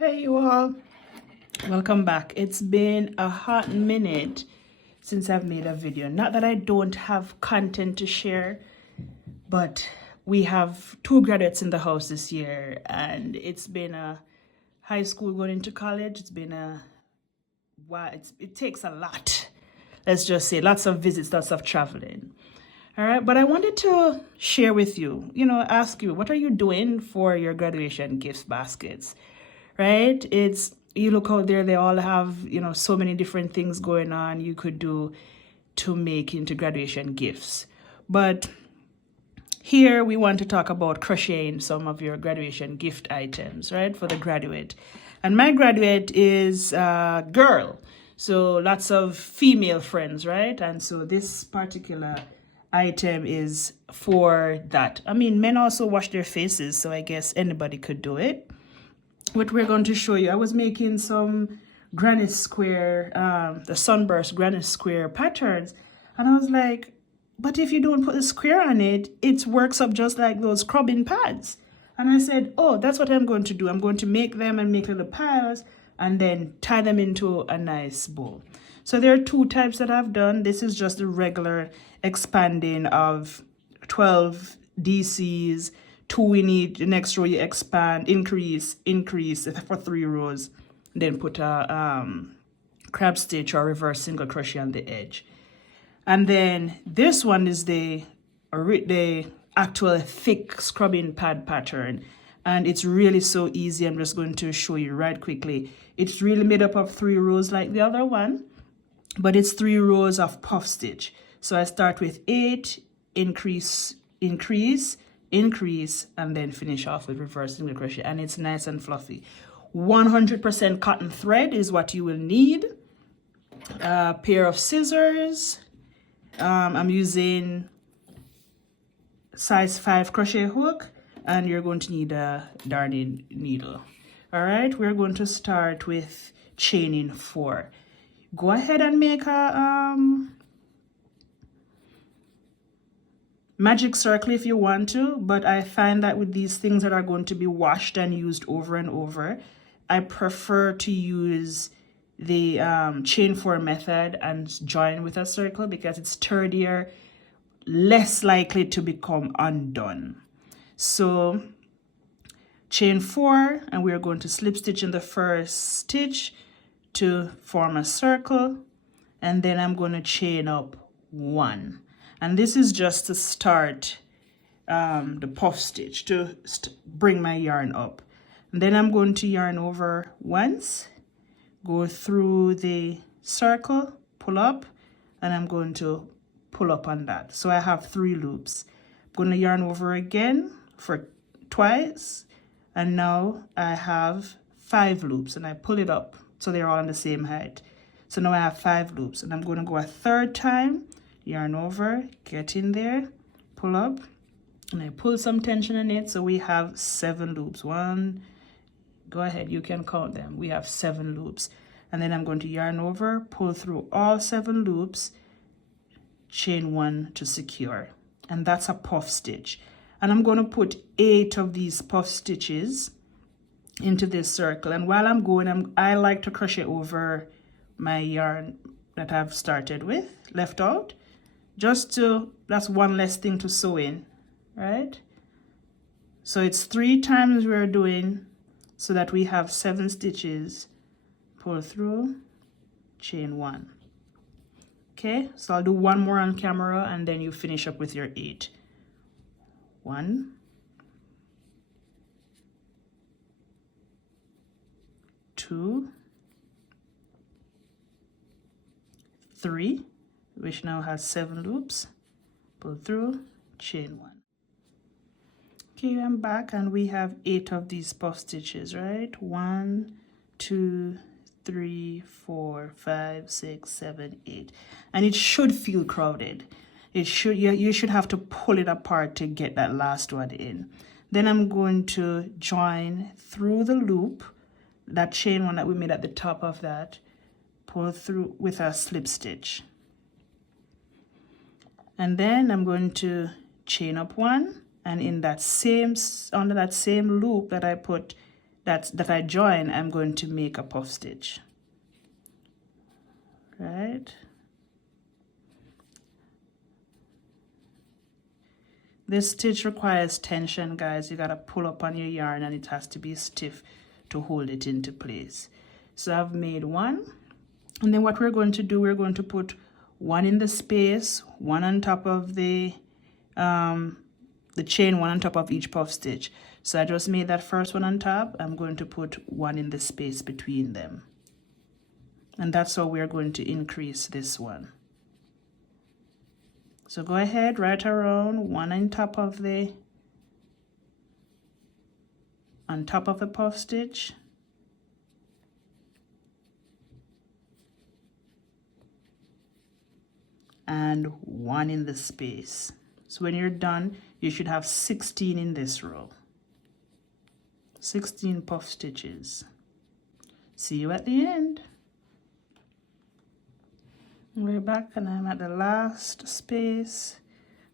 Hey you all, welcome back. It's been a hot minute since I've made a video. Not that I don't have content to share, but we have two graduates in the house this year and it's been a high school going into college. It's been a wow, it takes a lot. Let's just say lots of visits, lots of traveling. All right, but I wanted to share with you, ask you, what are you doing for your graduation gifts baskets? Right? You look out there, they all have, so many different things going on you could do to make into graduation gifts. But here we want to talk about crocheting some of your graduation gift items, right? For the graduate. And my graduate is a girl. So lots of female friends, right? And so this particular item is for that. I mean, men also wash their faces, so I guess anybody could do it. What we're going to show you, I was making some granny square, the sunburst granny square patterns, and I was like, but if you don't put the square on it, it works up just like those scrubbing pads. And I said, oh, that's what I'm going to do. I'm going to make them and make little piles and then tie them into a nice bow. So there are two types that I've done. This is just the regular expanding of 12 DCs. 2 in each. The next row you expand, increase for 3 rows, then put a crab stitch or reverse single crochet on the edge. And then this one is the actual thick scrubbing pad pattern, and it's really so easy. I'm just going to show you right quickly. It's really made up of 3 rows like the other one, but it's 3 rows of puff stitch. So I start with 8, increase, and then finish off with reverse single crochet, and it's nice and fluffy. 100% cotton thread is what you will need. A pair of scissors. I'm using size 5 crochet hook, and you're going to need a darning needle. All right, we're going to start with chaining 4. Go ahead and make a magic circle if you want to, but I find that with these things that are going to be washed and used over and over, I prefer to use the chain 4 method and join with a circle because it's sturdier, less likely to become undone. So chain 4, and we're going to slip stitch in the first stitch to form a circle, and then I'm going to chain up 1. And this is just to start the puff stitch, to bring my yarn up. And then I'm going to yarn over once, go through the circle, pull up, and I'm going to pull up on that. So I have 3 loops. I'm going to yarn over again for twice, and now I have 5 loops, and I pull it up so they're all on the same height. So now I have 5 loops, and I'm going to go a 3rd time, yarn over, get in there, pull up, and I pull some tension in it, so we have 7 loops. 1, go ahead, you can count them. We have 7 loops. And then I'm going to yarn over, pull through all 7 loops, chain 1 to secure. And that's a puff stitch. And I'm going to put 8 of these puff stitches into this circle. And while I'm going, I like to crochet over my yarn that I've started with, left out. That's one less thing to sew in, right? So it's 3 times we're doing so that we have 7 stitches. Pull through, chain 1. Okay, so I'll do 1 more on camera and then you finish up with your 8. 1, 2, 3, which now has 7 loops. Pull through, chain 1. Okay, I'm back and we have 8 of these puff stitches, right? 1, 2, 3, 4, 5, 6, 7, 8. And it should feel crowded. You should have to pull it apart to get that last one in. Then I'm going to join through the loop, that chain 1 that we made at the top of that, pull through with a slip stitch. And then I'm going to chain up 1, and in that under that same loop that I put that I join, I'm going to make a puff stitch, right? This stitch requires tension, guys. You gotta pull up on your yarn and it has to be stiff to hold it into place. So I've made one, and then what we're going to do, we're going to put one in the space, one on top of the chain, one on top of each puff stitch. So I just made that first one on top. I'm going to put one in the space between them, and that's how we're going to increase this one. So go ahead, right around, one on top of the puff stitch, and one in the space. So when you're done, you should have 16 in this row. 16 puff stitches. See you at the end. We're back and I'm at the last space,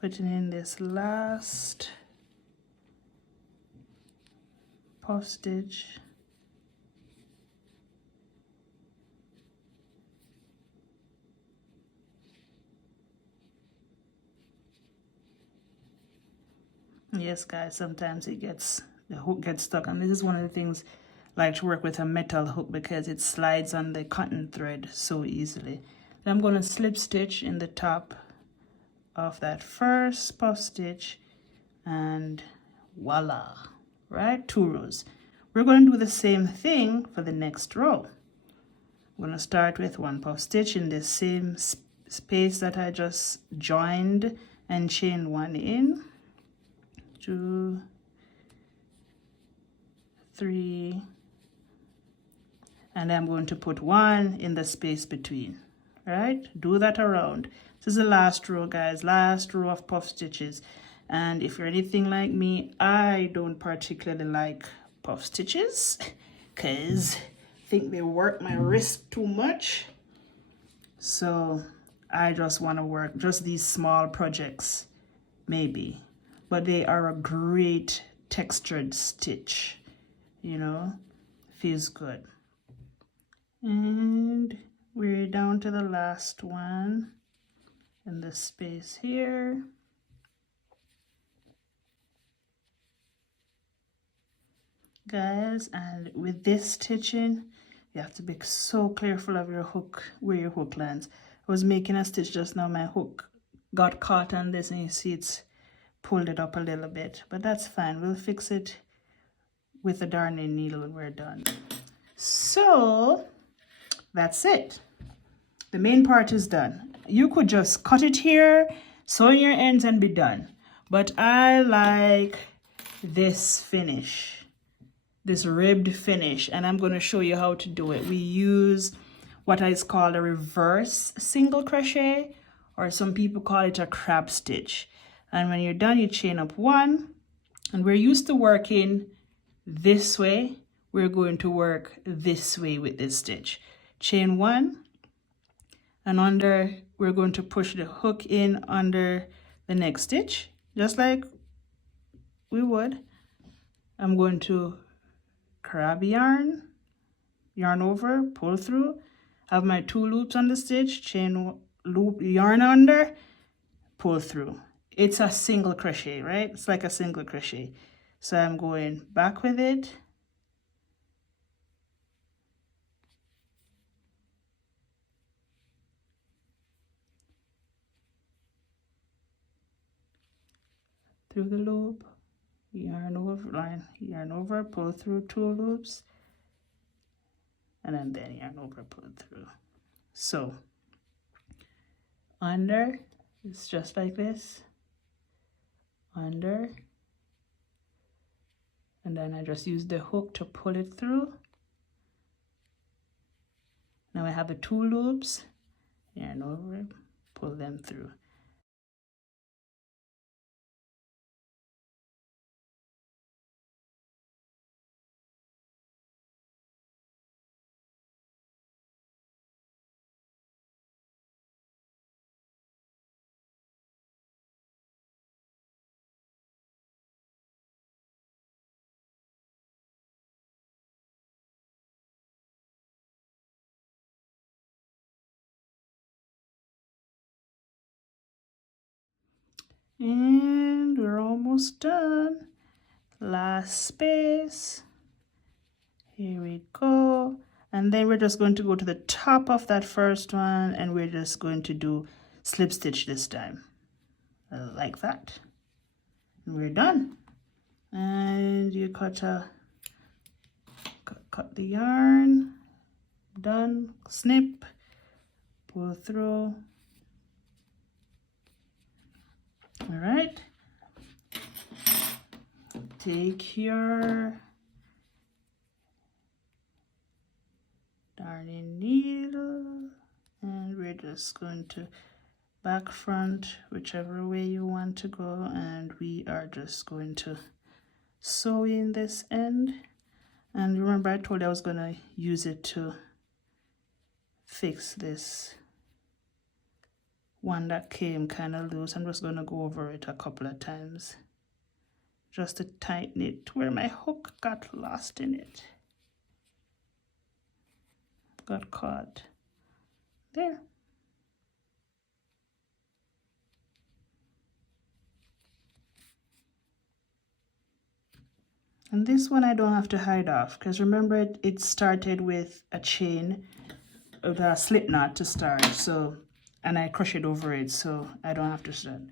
putting in this last puff stitch. Yes, guys, sometimes the hook gets stuck, and this is one of the things I like to work with a metal hook because it slides on the cotton thread so easily. Then I'm going to slip stitch in the top of that first puff stitch, and voila, right? 2 rows. We're going to do the same thing for the next row. I'm going to start with 1 puff stitch in the same space that I just joined and chain 1 in. 2, 3, and I'm going to put 1 in the space between. Right? Do that around. This is the last row, guys, last row of puff stitches. And if you're anything like me, I don't particularly like puff stitches because I think they work my wrist too much. So I just want to work just these small projects, maybe. But they are a great textured stitch, you know, feels good. And we're down to the last one in the space here. Guys, and with this stitching, you have to be so careful of your hook, where your hook lands. I was making a stitch just now, my hook got caught on this, and you see it's pulled it up a little bit, but that's fine. We'll fix it with a darning needle when we're done. So that's it. The main part is done. You could just cut it here, sew your ends, and be done. But I like this finish, this ribbed finish, and I'm going to show you how to do it. We use what is called a reverse single crochet, or some people call it a crab stitch. And when you're done, you chain up 1, and we're used to working this way. We're going to work this way with this stitch. Chain 1, and under, we're going to push the hook in under the next stitch, just like we would. I'm going to grab yarn over, pull through, have my 2 loops on the stitch, chain loop, yarn under, pull through. It's a single crochet, right? It's like a single crochet. So I'm going back with it. Through the loop, yarn over, pull through 2 loops, and then yarn over, pull through. So under, it's just like this, under, and then I just use the hook to pull it through. Now I have the 2 loops, yarn over, pull them through. And we're almost done. Last space. Here we go. And then we're just going to go to the top of that first one, and we're just going to do slip stitch this time. Like that. And we're done. And you cut the yarn. Done. Snip. Pull through. All right. Take your darning needle, and we're just going to back front whichever way you want to go, and we are just going to sew in this end. And remember, I told you I was going to use it to fix this one that came kind of loose. I'm just going to go over it a couple of times just to tighten it where my hook got lost in it. Got caught there. And this one I don't have to hide off, because remember it started with a chain, a slip knot to start, so, and I crocheted over it, so I don't have to start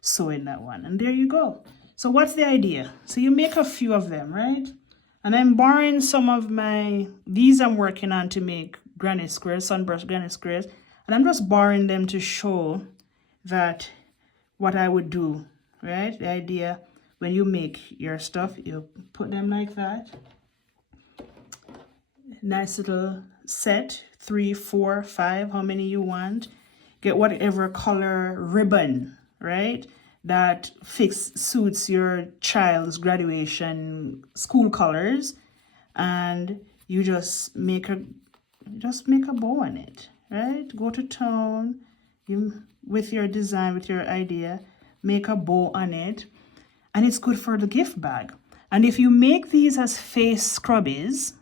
sewing that one. And there you go. So what's the idea? So you make a few of them, right? And I'm borrowing some of these I'm working on to make granny squares, sunburst granny squares, and I'm just borrowing them to show that what I would do, right? The idea, when you make your stuff, you put them like that. Nice little set, 3, 4, 5, how many you want. Get whatever color ribbon, right? That suits your child's graduation school colors, and you just make a bow on it, right? Go to town, with your design, with your idea, make a bow on it, and it's good for the gift bag. And if you make these as face scrubbies,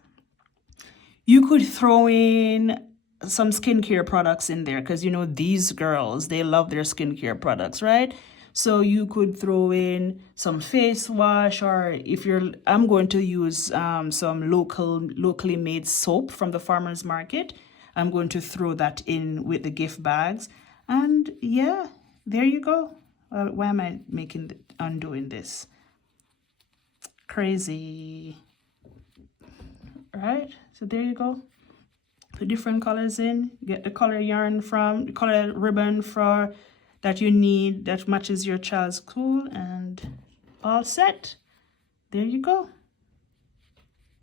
you could throw in some skincare products in there, because you know these girls, they love their skincare products, right? So you could throw in some face wash, or I'm going to use some locally made soap from the farmer's market. I'm going to throw that in with the gift bags. And yeah, there you go. Why am I undoing this? Crazy. Right? So there you go. Put different colors in. Get the color ribbon that you need, that matches your child's school, and all set. There you go.